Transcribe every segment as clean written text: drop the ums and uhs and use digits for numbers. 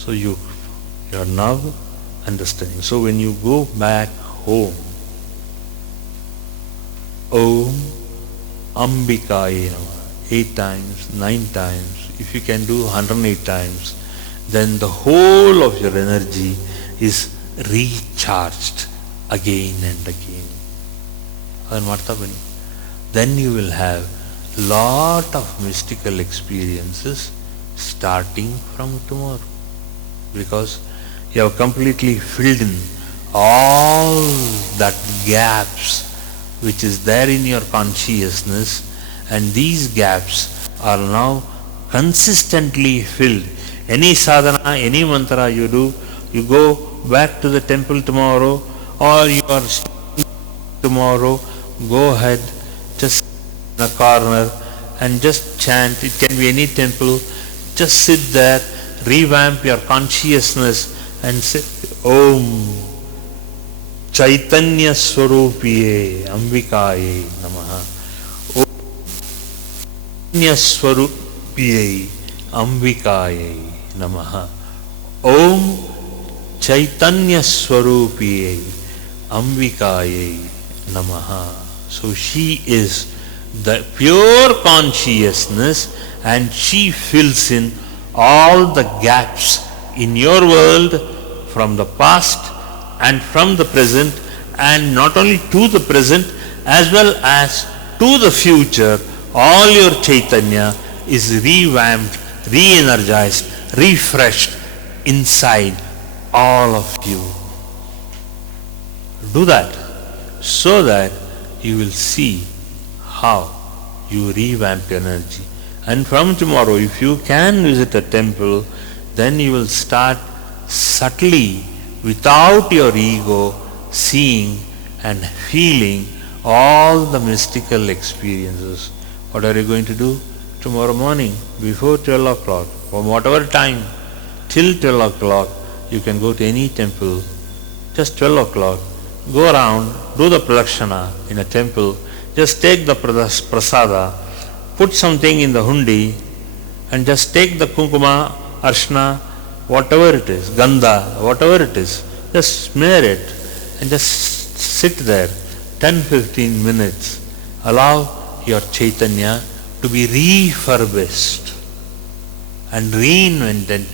So you are now understanding. So when you go back home, Om Ambikayei Namaha, 8 times, 9 times, if you can do 108 times, then the whole of your energy is recharged again and again. Then you will have lot of mystical experiences starting from tomorrow, because you have completely filled in all that gaps which is there in your consciousness, and these gaps are now consistently filled. Any sadhana, any mantra you do, you go back to the temple tomorrow, or you are tomorrow, go ahead, just in a corner and just chant. It can be any temple. Just sit there, revamp your consciousness and say, Om Chaitanya Swaroopiye Ambikayei Namaha. Om Chaitanya Swaroopiye Ambikayei Namaha. Om Chaitanya Swaroopiye Ambikayei Namaha. So she is the pure consciousness, and she fills in all the gaps in your world from the past and from the present, and not only to the present as well as to the future. All your Chaitanya is revamped, re-energized, refreshed inside all of you. Do that so that you will see how you revamp energy. And from tomorrow, if you can visit a temple, then you will start subtly, without your ego, seeing and feeling all the mystical experiences. What are you going to do? Tomorrow morning, before 12 o'clock, or whatever time, till 12 o'clock, you can go to any temple, just 12 o'clock, go around, do the pradakshana in a temple, just take the prasada, put something in the hundi, and just take the kunkuma, arshna, whatever it is, gandha, whatever it is, just smear it and just sit there 10-15 minutes. Allow your Chaitanya to be refurbished and reinvented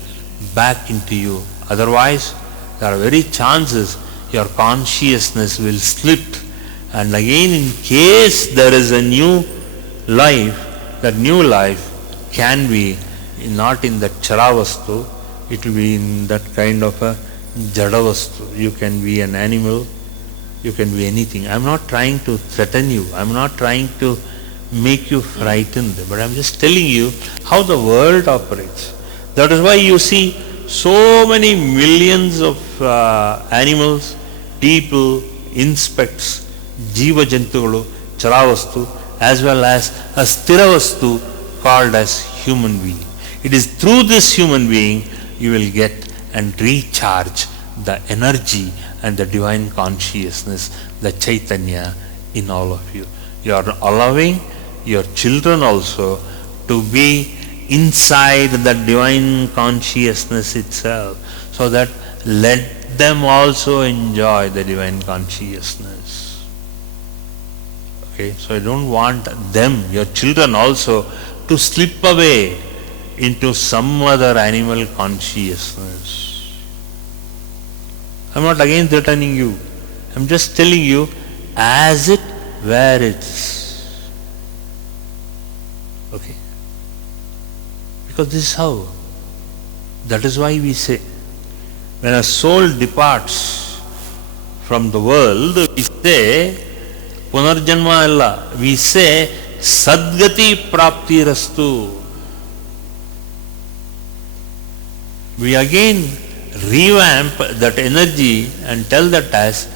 back into you. Otherwise, there are very chances your consciousness will slip, and again, in case there is a new life, that new life can be not in that charavastu, it will be in that kind of a jadavastu. You can be an animal, you can be anything. I am not trying to threaten you, I am not trying to make you frightened, but I am just telling you how the world operates. That is why you see so many millions of animals, people, insects, jiva jantugulu, charavastu, as well as a sthiravastu called as human being. It is through this human being you will get and recharge the energy and the divine consciousness, the Chaitanya in all of you. You are allowing your children also to be inside the divine consciousness itself, so that let them also enjoy the divine consciousness. Okay, so I don't want them, your children also, to slip away into some other animal consciousness. I am not again threatening you. I am just telling you as it where it is. Okay. Because this is how. That is why we say, when a soul departs from the world, we say, Punarjanma alla, we say, Sadgati Prapti Rastu. We again revamp that energy and tell that as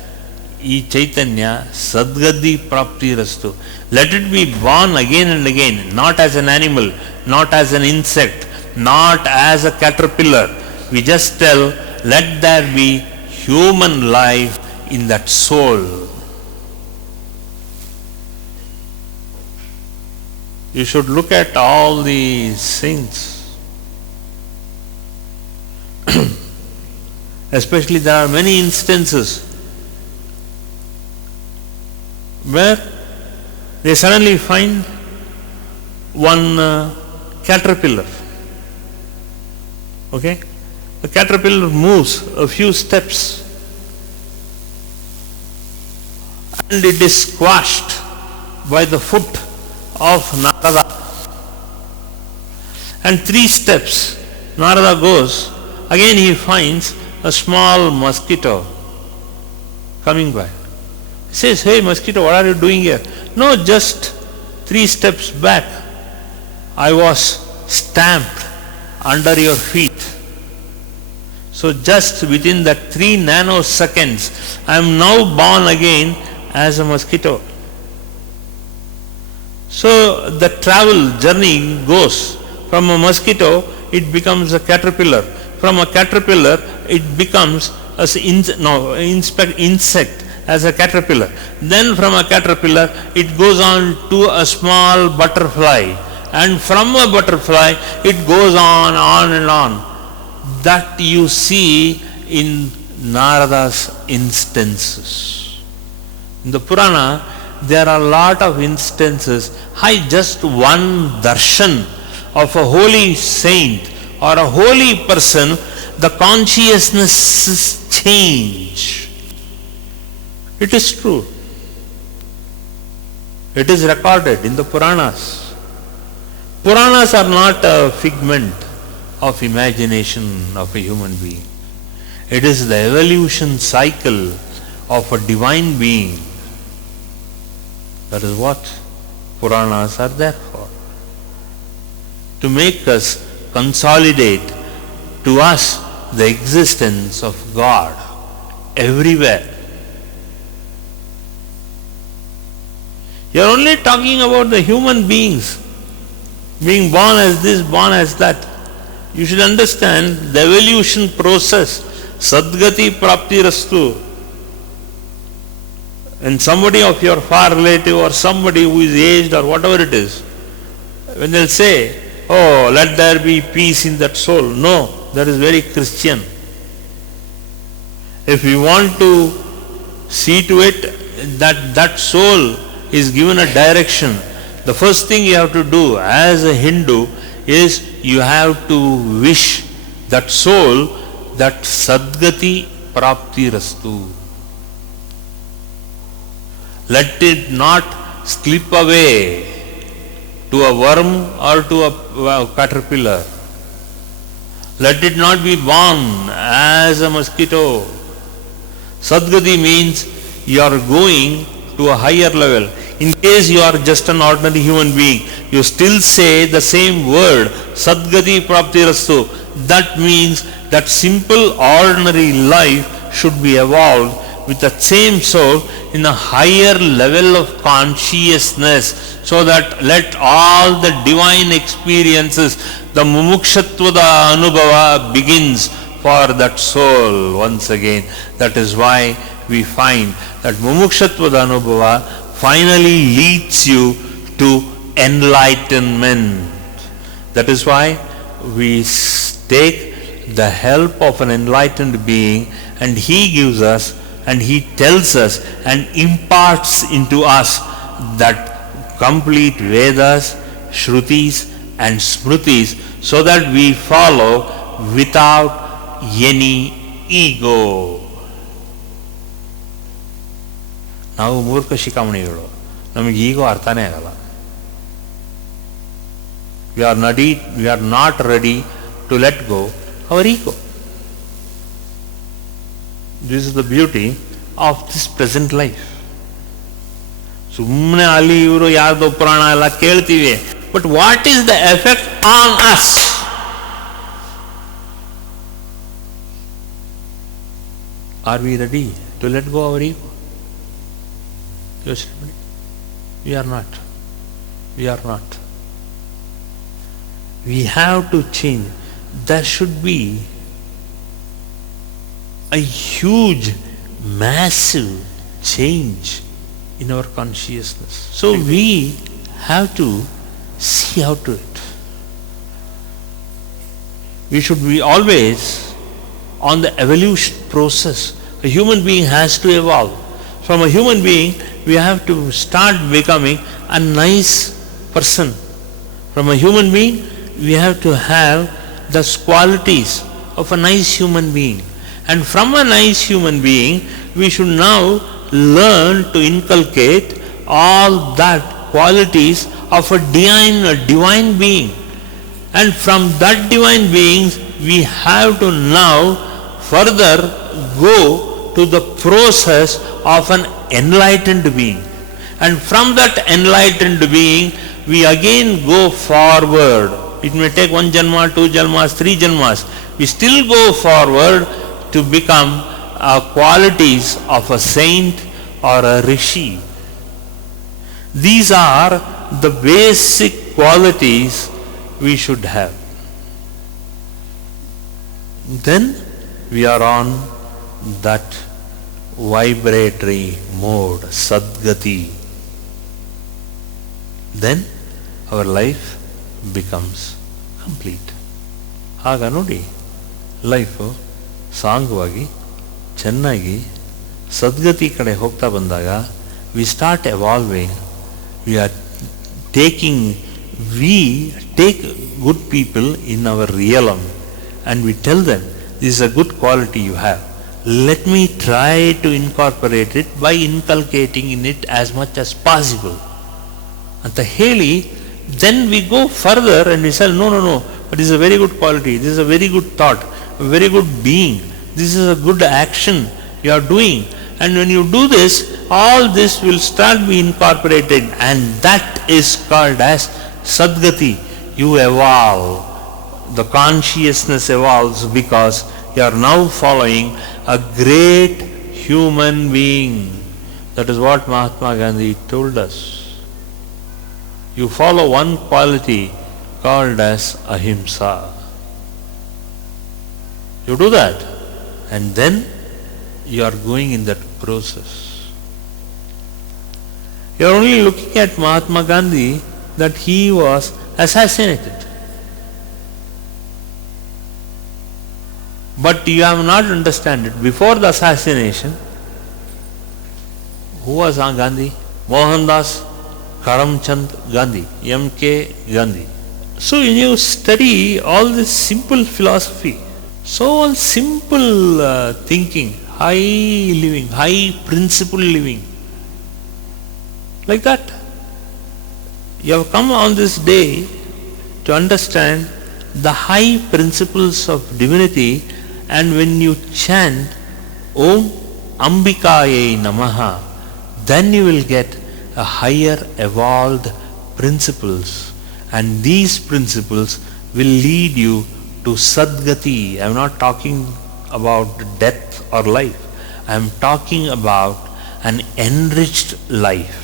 E Chaitanya Sadgati Prapti Rastu. Let it be born again and again, not as an animal, not as an insect, not as a caterpillar. We just tell, let there be human life in that soul. You should look at all these things. Especially there are many instances where they suddenly find one caterpillar. Okay? The caterpillar moves a few steps and it is squashed by the foot of Narada. And 3 steps Narada goes, again he finds a small mosquito coming by. He says, "Hey mosquito, what are you doing here?" "No, just 3 steps back I was stamped under your feet. So just within that 3 nanoseconds, I am now born again as a mosquito." So the travel journey goes from a mosquito, it becomes a caterpillar. From a caterpillar, it becomes insect as a caterpillar. Then from a caterpillar, it goes on to a small butterfly. And from a butterfly, it goes on and on. That you see in Narada's instances. In the Purana, there are a lot of instances. Just one darshan of a holy saint or a holy person, the consciousness change. It is true. It is recorded in the Puranas. Puranas are not a figment of imagination of a human being. It is the evolution cycle of a divine being. That is what Puranas are there for. To make us consolidate to us the existence of God everywhere. You are only talking about the human beings being born as this, born as that. You should understand the evolution process. Sadgati prapti rastu. And somebody of your far relative or somebody who is aged or whatever it is, when they'll say, "Oh, let there be peace in that soul." No, that is very Christian. If we want to see to it that that soul is given a direction, the first thing you have to do as a Hindu is you have to wish that soul that Sadgati Prapti Rastu. Let it not slip away to a worm or to a caterpillar. Let it not be born as a mosquito. Sadgati means you are going to a higher level. In case you are just an ordinary human being, you still say the same word, Sadgati Prapti Rastu. That means that simple ordinary life should be evolved with the same soul in a higher level of consciousness, so that let all the divine experiences, the mumukshatvada anubhava begins for that soul once again. That is why we find that mumukshatvada anubhava finally leads you to enlightenment. That is why we take the help of an enlightened being, and he gives us and he tells us and imparts into us that complete Vedas, Shrutis and Smritis, so that we follow without any ego. ನಾವು ಮೂರ್ಖ ಶಿಖಾಮಣಿಗಳು, ನಮಗೆ ಈಗೋ ಅರ್ಥನೇ ಆಗಲ್ಲ. We are not ready to let go our ego. This is the beauty of this present life. ಸುಮ್ಮನೆ ಅಲ್ಲಿ ಇವರು ಯಾರ್ದೋ ಪುರಾಣ ಎಲ್ಲ ಕೇಳ್ತೀವಿ, but what is the effect on us? Are we ready to let go our ego? We are not. We are not. We have to change. There should be a huge, massive change in our consciousness. So we have to see out to it. We should be always on the evolution process. A human being has to evolve. From a human being, we have to start becoming a nice person. From a human being, we have to have the qualities of a nice human being. And from a nice human being, we should now learn to inculcate all that qualities of a divine being. And from that divine being, we have to now further go to the process of an enlightened being. And from that enlightened being, we again go forward. It may take 1 janma, 2 janmas, 3 janmas. We still go forward to become qualities of a saint or a rishi. These are the basic qualities we should have. Then we are on that vibratory mode, Sadgati. Then our life becomes complete. ಆಗ ನೋಡಿ life ಸಾಂಗವಾಗಿ ಚೆನ್ನಾಗಿ ಸದ್ಗತಿ ಕಡೆ ಹೋಗ್ತಾ ಬಂದಾಗ we start evolving. we take good people in our realm and we tell them, this is a good quality you have. Let me try to incorporate it by inculcating in it as much as possible. ಅಂತ ಹೇಳಿ then we go further and we say, no, but this is a very good quality, this is a very good thought, a very good being, this is a good action you are doing. And when you do this, all this will start be incorporated, and that is called as Sadgati. You evolve. The consciousness evolves because you are now following a great human being. That is what Mahatma Gandhi told us. You follow one quality called as Ahimsa. You do that, and then you are going in that process. You are only looking at Mahatma Gandhi that he was assassinated. But you have not understood it. Before the assassination, who was Gandhi? Mohandas Karamchand Gandhi, M.K. Gandhi. So when you study all this simple philosophy, so all simple thinking, high living, high principle living, like that, you have come on this day to understand the high principles of divinity. And when you chant Om Ambikayei Namaha, then you will get a higher evolved principles, and these principles will lead you to Sadgati. I am not talking about death or life. I am talking about an enriched life.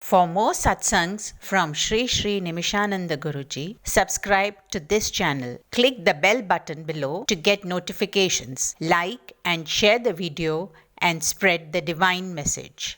For more satsangs from Shri Nimishananda Guruji, subscribe to this channel. Click the bell button below to get notifications. Like and share the video and spread the divine message.